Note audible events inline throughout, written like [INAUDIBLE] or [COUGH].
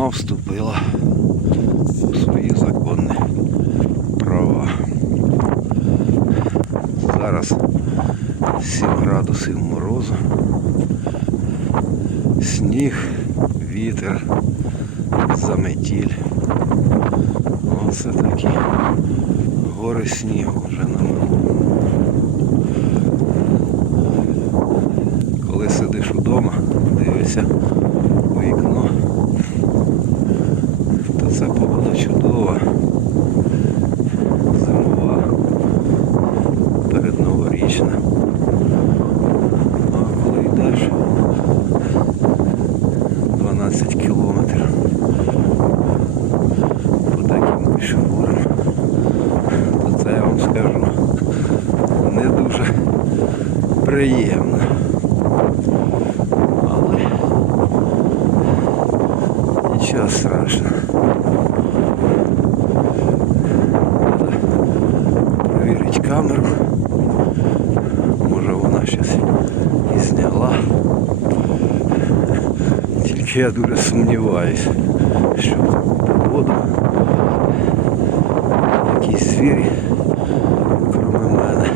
сама вступила у свої законні права. Зараз 7 градусів морозу, сніг, вітер, заметіль. Оце такі гори снігу вже намило. Коли сидиш вдома, дивишся у вікно, то це погода чудова, зимова, передноворічна. А коли йдеш 12 кілометрів по таким пішоходам, то це я вам скажу не дуже приємно. Але нічого страшного. Треба перевірити камеру. Може вона щось і зняла. Тільки я дуже сумніваюсь, що в таку погоду якісь звірі, кроме мене,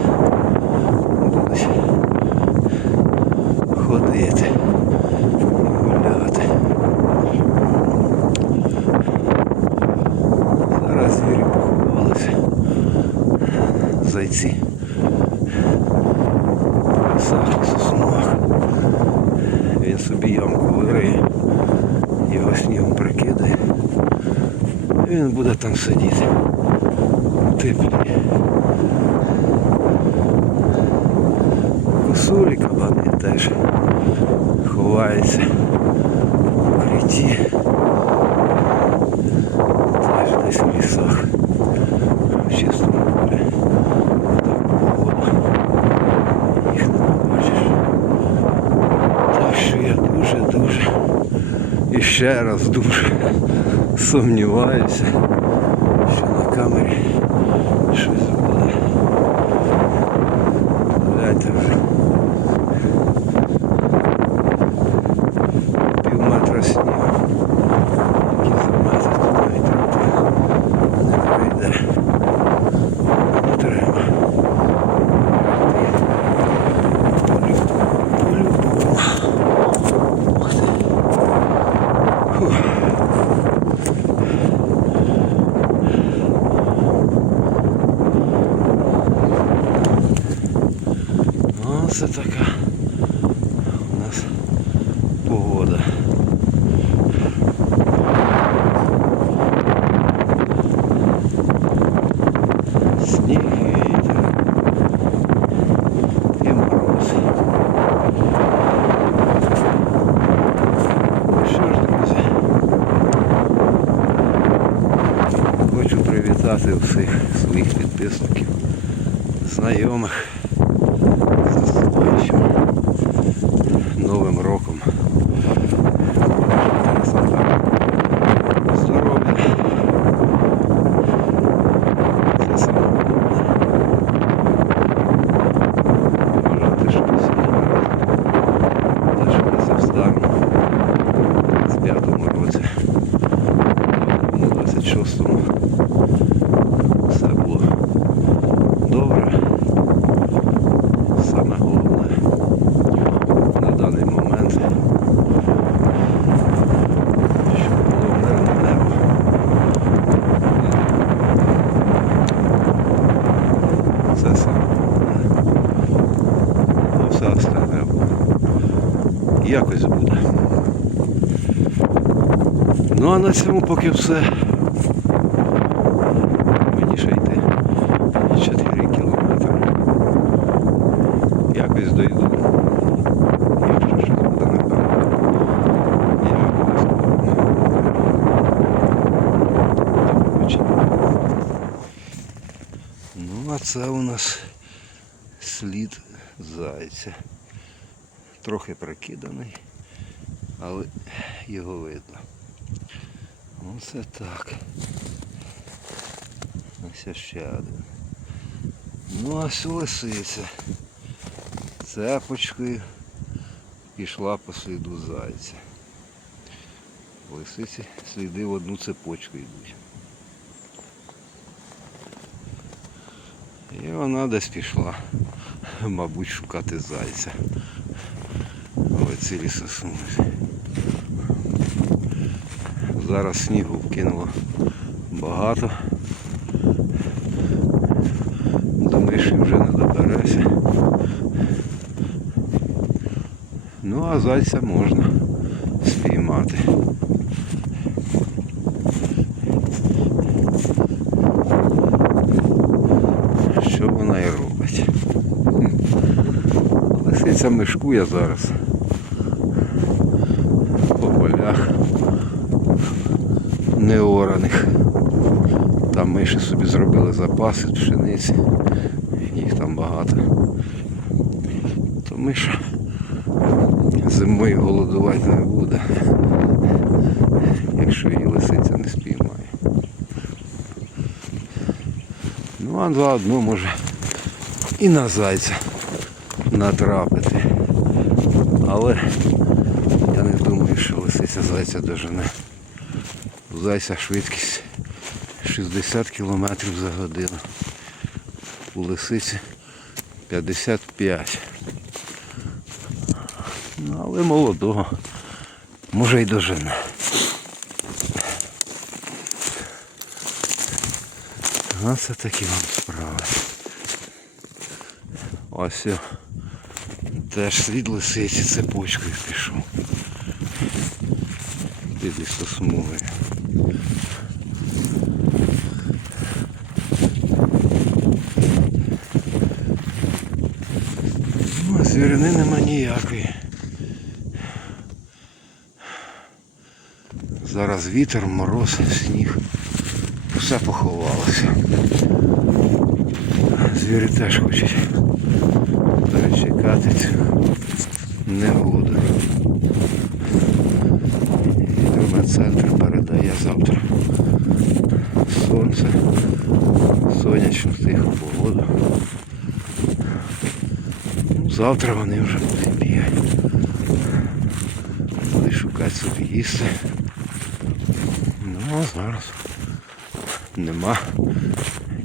будуть ходити і гуляти. Зараз звірі поховалися. Зайці. В лісах і соснах. Він собі ямку вириє, його снігом прикидає. І він буде там сидіти. Теплі. Косулі кабани теж ховаються в укритті. Теж десь в лісах. В чистому полі. Так погода. Їх не побачиш. Так що я дуже-дуже і ще раз дуже сумніваюся, що на камері щось буде. Гляньте вже. Оце така у нас погода. Сніг і вітер. І мороз. Ну Що ж, друзі? Хочу привітати всіх своїх підписників, знайомих Якось буде. Ну а на цьому поки все. Мені ще йти 4 кілометри. Якось дойду. Якщо щось буде на камері. Я обов'язково. Ну, а це у нас слід зайця. Трохи прикиданий, але його видно. Оце так. Ось ще один. Ну ось лисиця. Цепочкою пішла по сліду зайця. Лисиці сліди в одну цепочку йдуть. І вона десь пішла, мабуть, шукати зайця. В цій лісосмузі. Зараз снігу вкинуло багато. До миші вже не доберешся. Ну а зайця можна спіймати. Що вона і робить? Лисиця мишкує зараз по полях неораних. Там миші собі зробили запаси пшениці, їх там багато. То миша зимою голодувати не буде, якщо її лисиця не спіймає. Ну а заодно може і на зайця натрапити. Але я не думаю, що лисиця зайця дожене. Зайця швидкість 60 км за годину. У лисиці 55. Ну, але молодого. Може й дожене. А це такі вам справи. Ось теж слід лисиці цепочкою пішов. Під лісосмугою. Звірини нема ніякої. Зараз вітер, мороз, сніг. Все поховалося. Звірі теж хочуть перечекати цю негоду. Гідрометцентр передає завтра сонце, сонячну тиху погоду. Ну, завтра вони вже будуть бігати. Будуть шукати собі їсти. Ну а зараз нема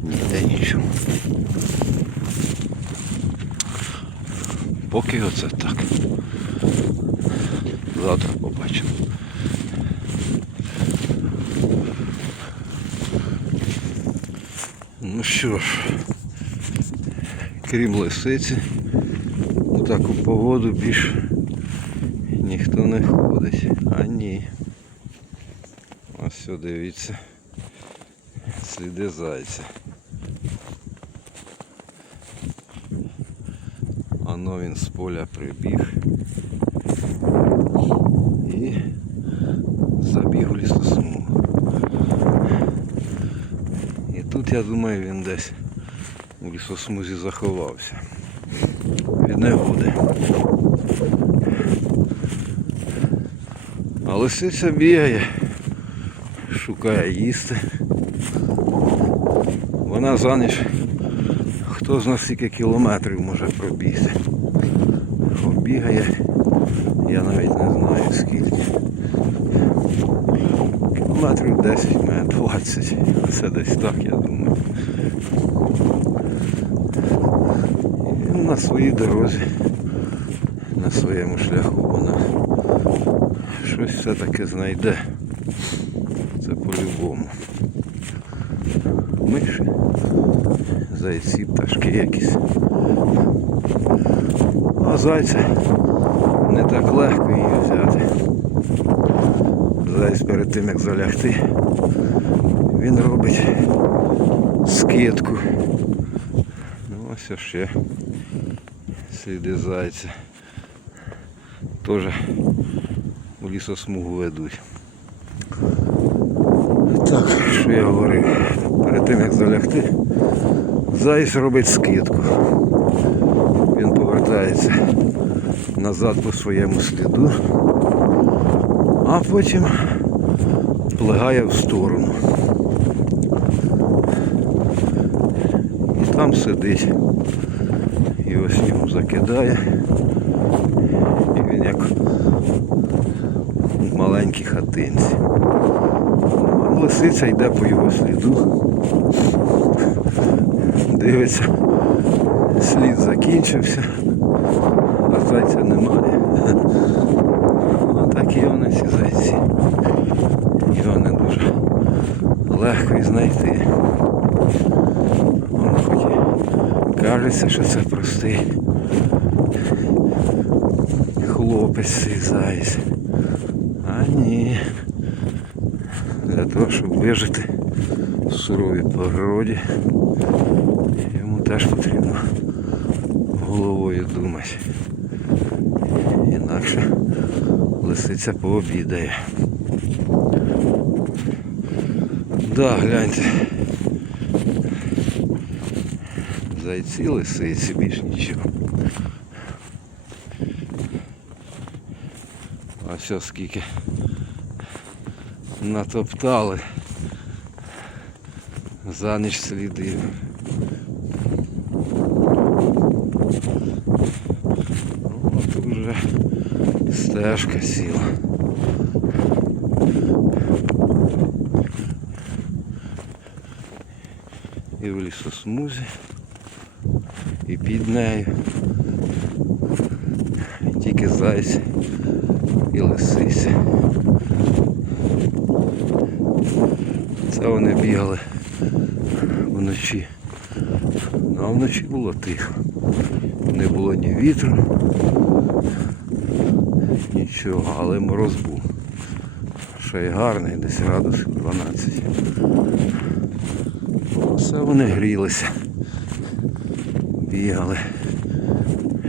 ніде нічого. Поки оце так. Завтра побачимо. Ну що ж, крім лисиці, у таку погоду більш ніхто не ходить. А ні. Ось все, дивіться. Сліди зайця. Ано він з поля прибіг і забіг у лісосмугу. Я думаю він десь у лісосмузі заховався. Від негоди. А лисиця бігає, шукає їсти. Вона за ніч хто з нас скільки кілометрів може пробігти. Бігає, я навіть не знаю скільки. Кілометрів 10, мене 20. Це десь так, я думаю. І на своїй дорозі, на своєму шляху вона щось все-таки знайде. Це по-любому. Миші, зайці, пташки якісь. А зайця не так легко її взяти. Зайць перед тим як залягти, він робить скидку. Ну ось ще сліди зайця. Теж у лісосмугу ведуть. Так, що я говорив? Перед тим як залягти, Заєць робить скидку. Він повертається назад по своєму сліду, а потім плигає в сторону. І там сидить. І йому закидає. І він як маленькій хатинці. Лисиця йде по його сліду. Дивиться, слід закінчився, а зайця немає. Отакі вони ці зайці. Його не дуже легко і знайти. Воно хоч і кажеться, що це простий хлопець цей заєць. А ні. Для того, щоб вижити в суровій природі, йому теж потрібно головою думати. Інакше лисиця пообідає. Да, гляньте. Зайці, лисиці, більш нічого. А все скільки натоптали за ніч слідів. Ну, тут вже стежка сіла. І в лісосмузі, і під нею. І тільки зайці і лисиці. Це вони бігали вночі. Ну, а вночі було тихо. Не було ні вітру, нічого, але мороз був. Ще й гарний, десь градусів 12. Все вони грілися. Бігали,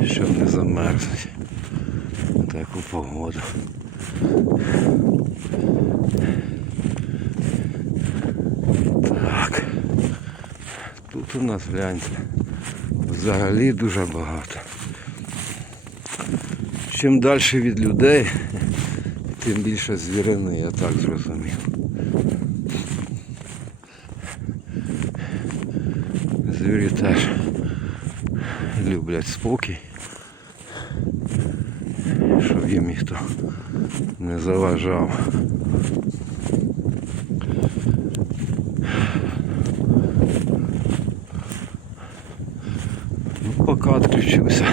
щоб не замерзнути. Таку погоду. Так. Тут у нас гляньте. Взагалі дуже багато. Чим далі від людей, тим більше звірини, я так зрозумів. Звірі теж люблять спокій, щоб їм ніхто не заважав. Ну, поки відключився.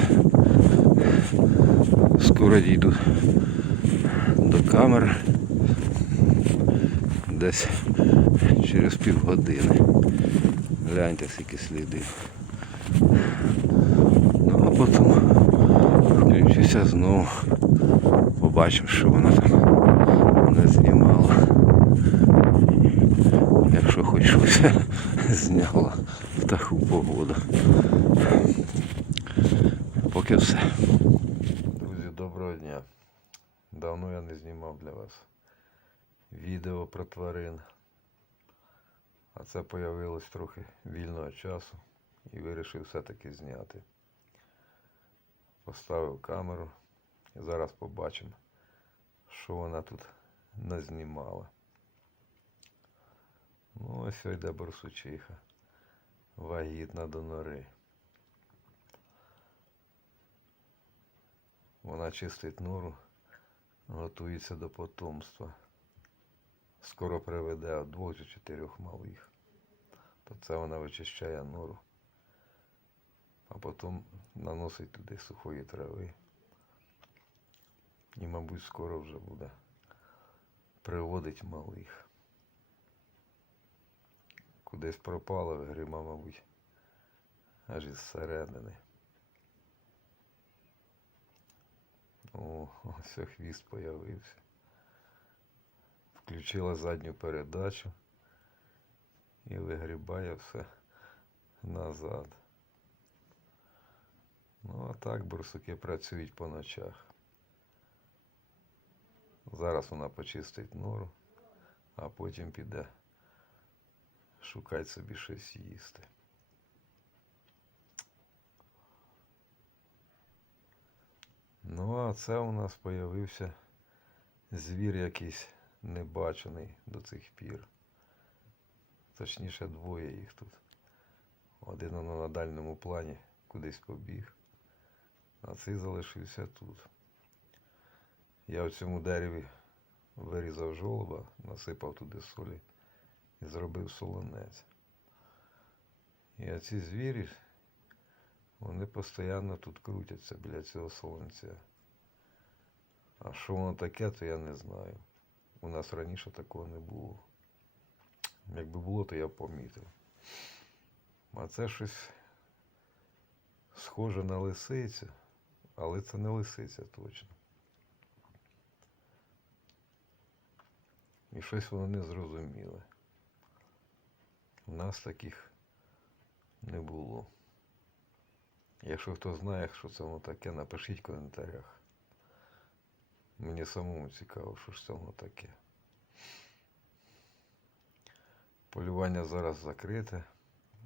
Скоро дійду до камери. Десь через півгодини. Гляньте, скільки слідів. Потім включуся знову. Побачимо, що вона там не знімала. Якщо хоч щось [LAUGHS] зняла в таку погоду. Поки все. Друзі, доброго дня. Давно я не знімав для вас відео про тварин. А це появилось трохи вільного часу і вирішив все-таки зняти. Поставив камеру зараз побачимо, що вона тут назнімала. Ну, ось йде борсучиха. Вагітна до нори. Вона чистить нору, готується до потомства. Скоро приведе двох чи чотирьох малих. То це вона вичищає нору, а потім наносить туди сухої трави. І, мабуть, скоро вже буде приводить малих. Кудись пропала грима, мабуть, аж із середини. О, ось хвіст появився. Включила задню передачу і вигрібає все назад. Ну, а так борсуки працюють по ночах. Зараз вона почистить нору, а потім піде шукати собі щось їсти. Ну, а це у нас появився звір якийсь небачений до цих пір. Точніше, двоє їх тут. Один на дальньому плані кудись побіг, а цей залишився тут. Я в цьому дереві вирізав жолоба, насипав туди солі і зробив солонець. І оці звірі, вони постійно тут крутяться біля цього солонця. А що воно таке, то я не знаю. У нас раніше такого не було. Якби було, то я б помітив. А це щось схоже на лисицю, але це не лисиця точно. І щось воно не зрозуміле. У нас таких не було. Якщо хто знає, що це воно таке, напишіть в коментарях. Мені самому цікаво, що ж це воно таке. Полювання зараз закрите.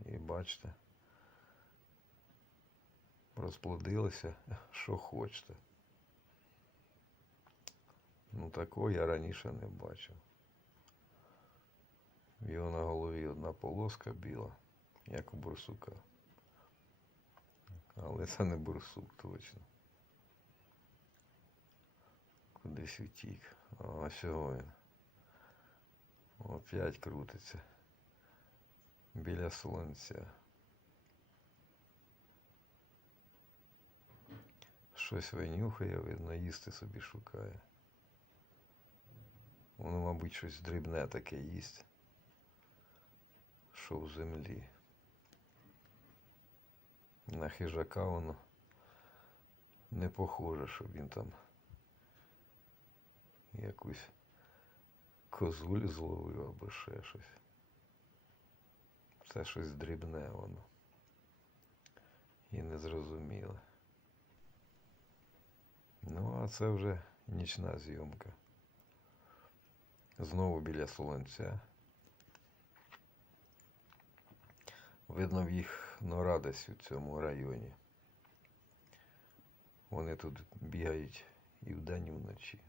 І бачите, розплодилося, [LAUGHS] що хочете. Ну такого я раніше не бачив. В його на голові одна полоска біла, як у бурсука. Але це не бурсук точно. Кудись утік. А він. Оп'ять крутиться біля сонця. Щось винюхає, видно, їсти собі шукає. Воно, мабуть, щось дрібне таке їсть, що в землі. На хижака воно не похоже, щоб він там якусь козулю зловив або ще щось. Це щось дрібне воно. І незрозуміле. Ну, це вже нічна зйомка. Знову біля солонця. Видно в їх нора десь у цьому районі. Вони тут бігають і вдень, і вночі.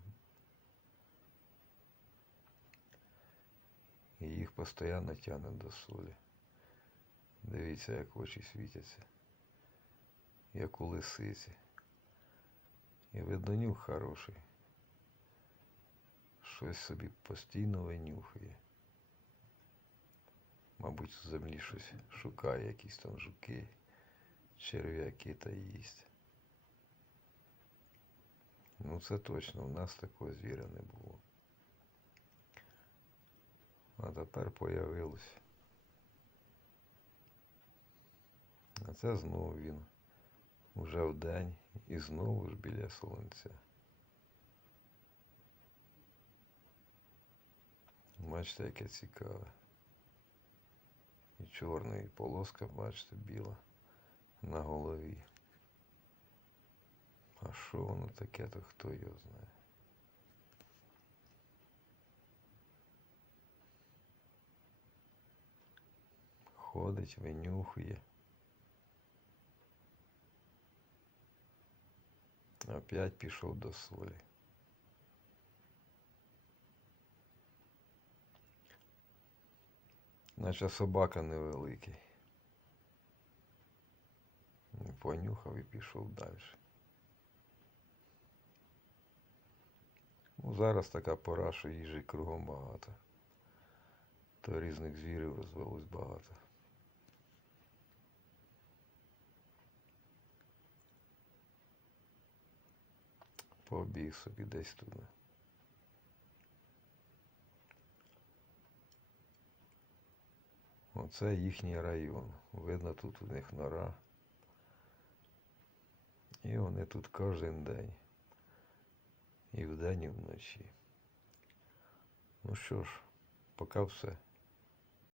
І їх постійно тягне до солі. Дивіться, як очі світяться, як у лисиці. І видно нюх хороший. Щось собі постійно винюхає. Мабуть, в землі щось шукає, якісь там жуки, черв'яки та їсть. Ну це точно, у нас такого звіра не було. А тепер появилось. А це знову він. Уже вдень і знову ж біля сонця. Бачите, яке цікаве. І чорна, і полоска, бачите, біла на голові. А що воно таке, то хто його знає. Ходить, винюхує. Опять пішов до солі. Наче собака невеликий. Понюхав і пішов далі. Ну, зараз така пора, що їжі кругом багато. То різних звірів розвелось багато. Побіг собі десь туди. Оце їхній район. Видно, тут у них нора. І вони тут кожен день. І вдень, і вночі. Ну що ж, поки все.